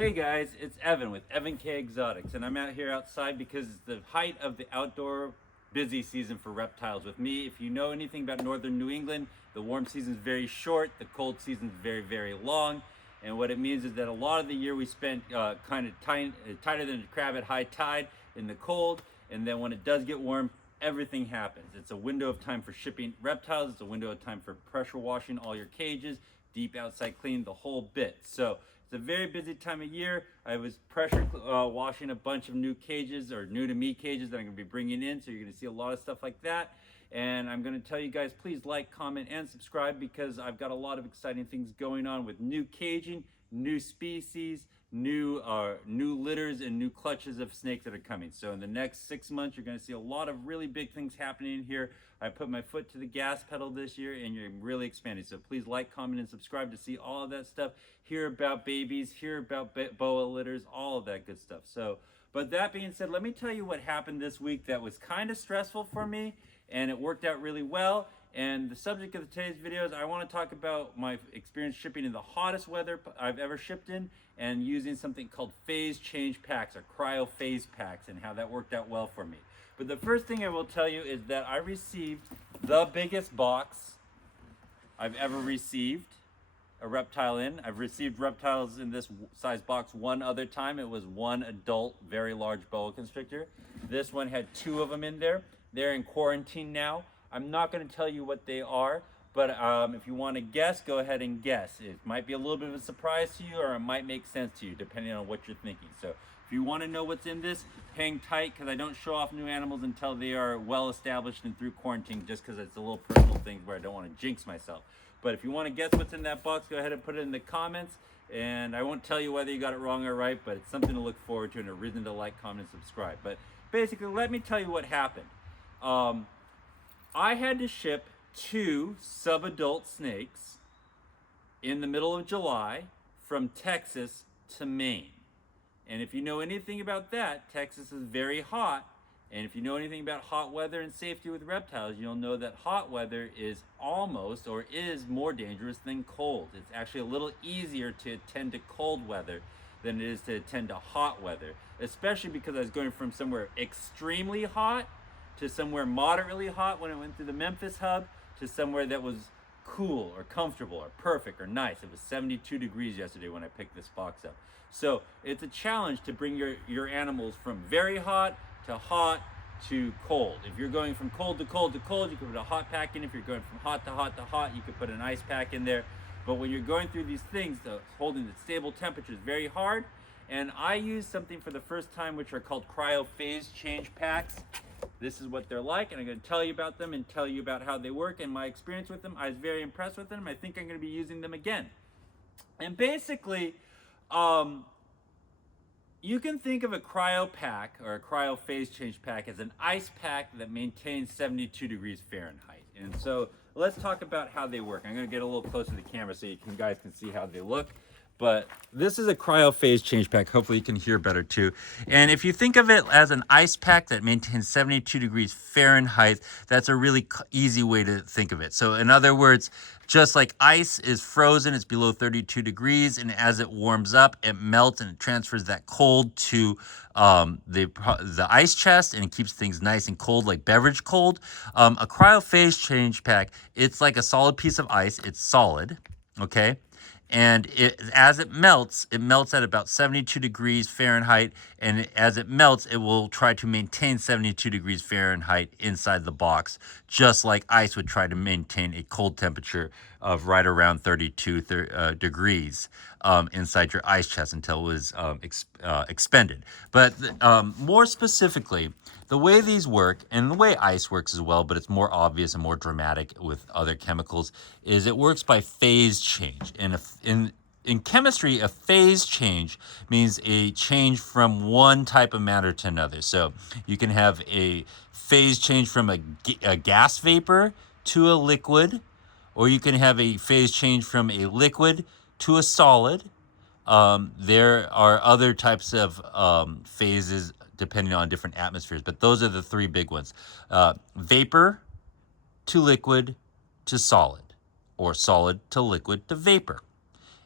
Hey guys, it's Evan with Evan K Exotics, and I'm out here outside because it's the height of the outdoor busy season for reptiles with me. If you know anything about northern New England, the warm season is very short, the cold season is very, very long, and what it means is that a lot of the year we spent kind of tighter than a crab at high tide in the cold, and then when it does get warm, everything happens. It's a window of time for shipping reptiles, it's a window of time for pressure washing all your cages, deep outside clean, the whole bit. So it's a very busy time of year. I was pressure washing a bunch of new cages, or new to me cages, that I'm going to be bringing in. So you're going to see a lot of stuff like that. And I'm going to tell you guys, please like, comment, and subscribe, because I've got a lot of exciting things going on with new caging, new species, new litters, and new clutches of snakes that are coming. So in the next 6 months, you're going to see a lot of really big things happening here. I put my foot to the gas pedal this year, and you're really expanding. So please like, comment, and subscribe to see all of that stuff. Hear about babies, hear about boa litters, all of that good stuff. So, but that being said, let me tell you what happened this week that was kind of stressful for me, and it worked out really well. And the subject of today's video is I want to talk about my experience shipping in the hottest weather I've ever shipped in, and using something called phase change packs, or cryo phase packs, and how that worked out well for me. But the first thing I will tell you is that I received the biggest box I've ever received a reptile in. I've received reptiles in this size box one other time. It was one adult, very large boa constrictor. This one had two of them in there. They're in quarantine now. I'm not going to tell you what they are, but if you want to guess, go ahead and guess. It might be a little bit of a surprise to you, or it might make sense to you, depending on what you're thinking. So if you want to know what's in this, hang tight, because I don't show off new animals until they are well established and through quarantine, just because it's a little personal thing where I don't want to jinx myself. But if you want to guess what's in that box, go ahead and put it in the comments. And I won't tell you whether you got it wrong or right, but it's something to look forward to and a reason to like, comment, and subscribe. But basically, let me tell you what happened. I had to ship 2 subadult snakes in the middle of July from Texas to Maine. And if you know anything about that, Texas is very hot. And if you know anything about hot weather and safety with reptiles, you'll know that hot weather is almost, or is, more dangerous than cold. It's actually a little easier to attend to cold weather than it is to attend to hot weather, especially because I was going from somewhere extremely hot to somewhere moderately hot when I went through the Memphis hub, to somewhere that was cool or comfortable or perfect or nice. It was 72 degrees yesterday when I picked this box up. So it's a challenge to bring your animals from very hot to cold. If you're going from cold to cold to cold, you can put a hot pack in. If you're going from hot to hot to hot, you could put an ice pack in there. But when you're going through these things, holding the stable temperature is very hard. And I use something for the first time, which are called cryo phase change packs. This is what they're like, and I'm going to tell you about them and tell you about how they work and my experience with them. I was very impressed with them. I think I'm going to be using them again. And basically, you can think of a cryo pack, or a cryo phase change pack, as an ice pack that maintains 72 degrees Fahrenheit. And so let's talk about how they work. I'm going to get a little closer to the camera so you guys can see how they look. But this is a cryo phase change pack. Hopefully you can hear better too. And if you think of it as an ice pack that maintains 72 degrees Fahrenheit, that's a really easy way to think of it. So in other words, just like ice is frozen, it's below 32 degrees, and as it warms up, it melts and it transfers that cold to the ice chest, and it keeps things nice and cold, like beverage cold. A cryo phase change pack, it's like a solid piece of ice. It's solid, okay? And as it melts at about 72 degrees Fahrenheit, and as it melts, it will try to maintain 72 degrees Fahrenheit inside the box, just like ice would try to maintain a cold temperature of right around 32 degrees inside your ice chest until it was expended. But more specifically, the way these work, and the way ice works as well, but it's more obvious and more dramatic with other chemicals, is it works by phase change. And in chemistry, a phase change means a change from one type of matter to another. So you can have a phase change from a gas vapor to a liquid, or you can have a phase change from a liquid to a solid. There are other types of phases depending on different atmospheres, but those are the 3 big ones. Vapor to liquid to solid, or solid to liquid to vapor.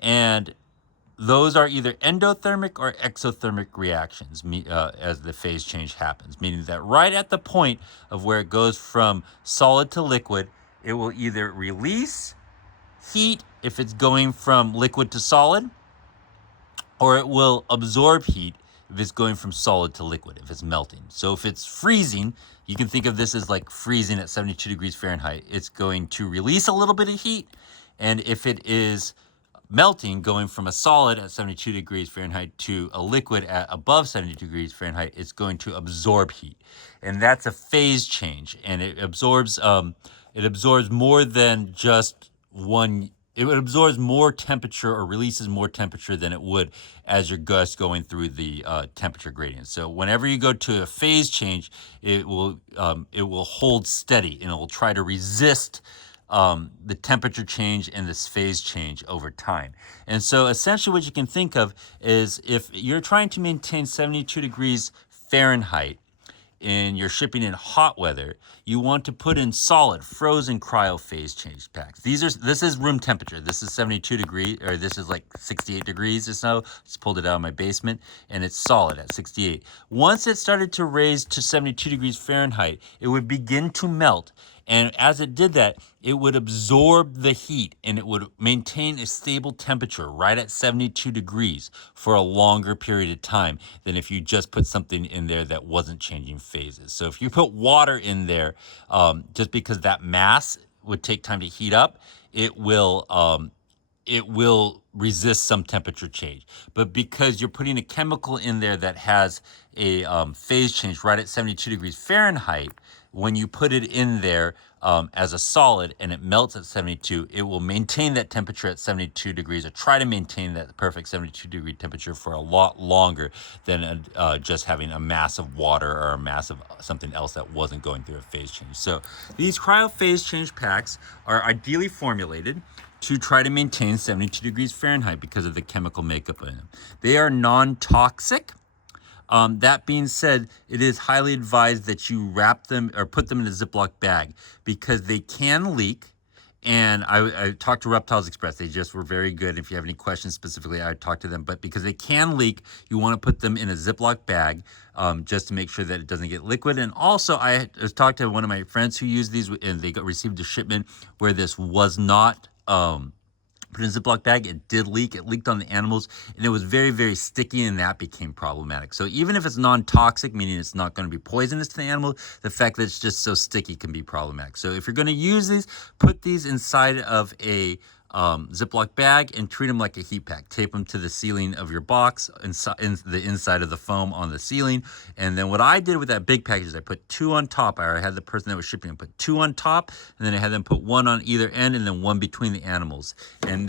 And those are either endothermic or exothermic reactions as the phase change happens, meaning that right at the point of where it goes from solid to liquid, it will either release heat if it's going from liquid to solid, or it will absorb heat if it's going from solid to liquid, if it's melting. So if it's freezing, you can think of this as like freezing at 72 degrees Fahrenheit. It's going to release a little bit of heat. And if it is melting, going from a solid at 72 degrees Fahrenheit to a liquid at above 70 degrees Fahrenheit, it's going to absorb heat. And that's a phase change. And it absorbs more than just one. It absorbs more temperature or releases more temperature than it would as you're just going through the temperature gradient. So whenever you go to a phase change, it will hold steady, and it will try to resist the temperature change and this phase change over time. And so essentially what you can think of is if you're trying to maintain 72 degrees Fahrenheit and you're shipping in hot weather, you want to put in solid frozen cryo phase change packs. This is room temperature. This is 72 degrees, or this is like 68 degrees or so. Just pulled it out of my basement, and it's solid at 68. Once it started to raise to 72 degrees Fahrenheit, it would begin to melt. And as it did that, it would absorb the heat, and it would maintain a stable temperature right at 72 degrees for a longer period of time than if you just put something in there that wasn't changing phases. So if you put water in there, just because that mass would take time to heat up, it will resist some temperature change. But because you're putting a chemical in there that has a phase change right at 72 degrees Fahrenheit, when you put it in there as a solid and it melts at 72, it will maintain that temperature at 72 degrees, or try to maintain that perfect 72 degree temperature for a lot longer than just having a mass of water or a mass of something else that wasn't going through a phase change. So these cryo phase change packs are ideally formulated to try to maintain 72 degrees Fahrenheit because of the chemical makeup in them. They are non-toxic. That being said, it is highly advised that you wrap them or put them in a Ziploc bag because they can leak. And I talked to Reptiles Express. They just were very good. If you have any questions specifically, I would talk to them. But because they can leak, you want to put them in a Ziploc bag just to make sure that it doesn't get liquid. And also, I talked to one of my friends who used these, and they received a shipment where this was not put in a Ziploc bag. It did leak. It leaked on the animals, and it was very, very sticky, and that became problematic. So even if it's non-toxic, meaning it's not going to be poisonous to the animal, the fact that it's just so sticky can be problematic. So if you're going to use these, put these inside of a Ziploc bag and treat them like a heat pack. Tape them to the ceiling of your box, in the inside of the foam on the ceiling. And then what I did with that big package is I put 2 on top. I had the person that was shipping them put 2 on top, and then I had them put 1 on either end and then 1 between the animals. And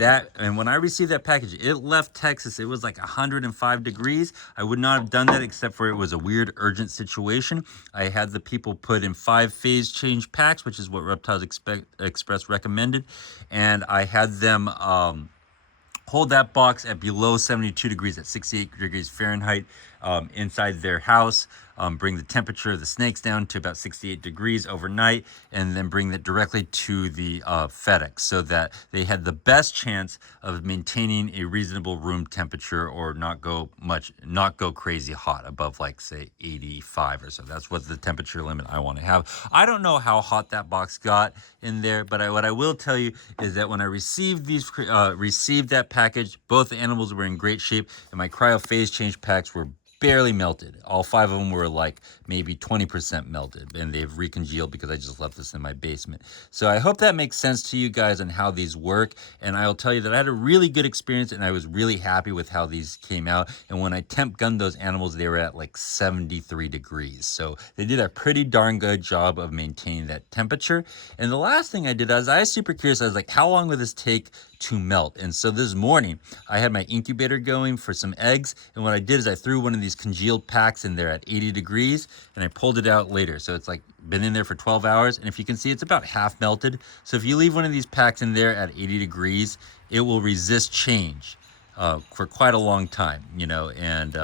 when I received that package, it left Texas. It was like 105 degrees. I would not have done that except for it was a weird urgent situation. I had the people put in 5 phase change packs, which is what Reptiles Express recommended. And I had them hold that box at below 72 degrees at 68 degrees Fahrenheit inside their house, bring the temperature of the snakes down to about 68 degrees overnight, and then bring that directly to the FedEx so that they had the best chance of maintaining a reasonable room temperature or not go crazy hot above, like, say 85 or so. That's what the temperature limit I want to have. I don't know how hot that box got in there, but what I will tell you is that when I received that package, both the animals were in great shape, and my cryo phase change packs were barely melted. All 5 of them were like maybe 20% melted, and they've recongealed because I just left this in my basement. So I hope that makes sense to you guys on how these work. And I'll tell you that I had a really good experience, and I was really happy with how these came out. And when I temp gunned those animals, they were at like 73 degrees. So they did a pretty darn good job of maintaining that temperature. And the last thing I did is I was super curious. I was like, how long will this take to melt? And so this morning I had my incubator going for some eggs, and what I did is I threw one of these congealed packs in there at 80 degrees, and I pulled it out later. So it's like been in there for 12 hours, and if you can see, it's about half melted. So if you leave one of these packs in there at 80 degrees, it will resist change for quite a long time, and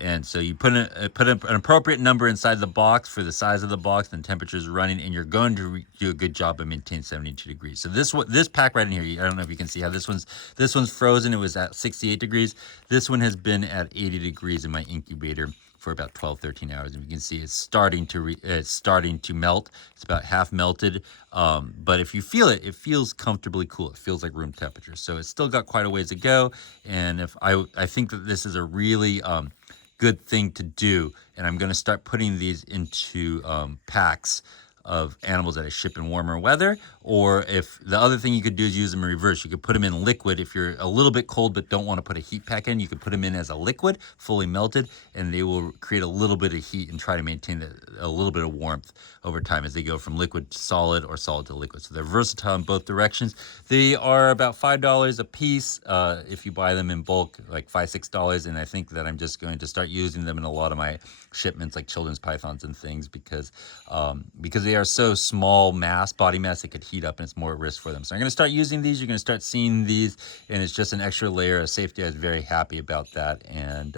And so you put an appropriate number inside the box for the size of the box, and temperature is running, and you're going to do a good job of maintaining 72 degrees. So this pack right in here, I don't know if you can see how this one's frozen. It was at 68 degrees. This one has been at 80 degrees in my incubator for about 12-13 hours, and you can see it's starting to melt. It's about half melted, but if you feel it, it feels comfortably cool. It feels like room temperature. So it's still got quite a ways to go, and if I think that this is a really good thing to do, and I'm going to start putting these into packs of animals that I ship in warmer weather. Or if the other thing you could do is use them in reverse. You could put them in liquid. If you're a little bit cold but don't want to put a heat pack in, you could put them in as a liquid, fully melted, and they will create a little bit of heat and try to maintain a little bit of warmth over time as they go from liquid to solid or solid to liquid. So they're versatile in both directions. They are about $5 a piece if you buy them in bulk, like $5-6. And I think that I'm just going to start using them in a lot of my shipments, like children's pythons and things, because they are so small body mass, they could heat up and it's more risk for them. So I'm going to start using these. You're going to start seeing these, and it's just an extra layer of safety. I was very happy about that. And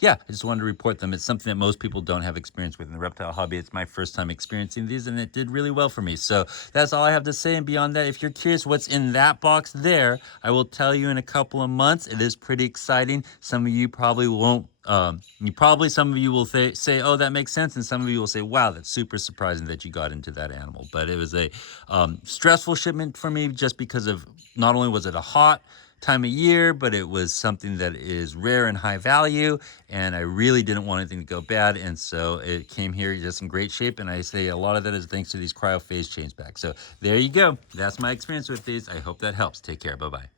yeah, I just wanted to report them. It's something that most people don't have experience with in the reptile hobby. It's my first time experiencing these, and it did really well for me. So that's all I have to say. And beyond that, if you're curious what's in that box there, I will tell you in a couple of months. It is pretty exciting. Some of you probably won't. Some of you will say, oh, that makes sense. And some of you will say, wow, that's super surprising that you got into that animal. But it was a stressful shipment for me, just because of, not only was it a hot time of year, but it was something that is rare and high value, and I really didn't want anything to go bad. And so it came here just in great shape. And I say a lot of that is thanks to these cryo phase change bags. So there you go. That's my experience with these. I hope that helps. Take care. Bye-bye.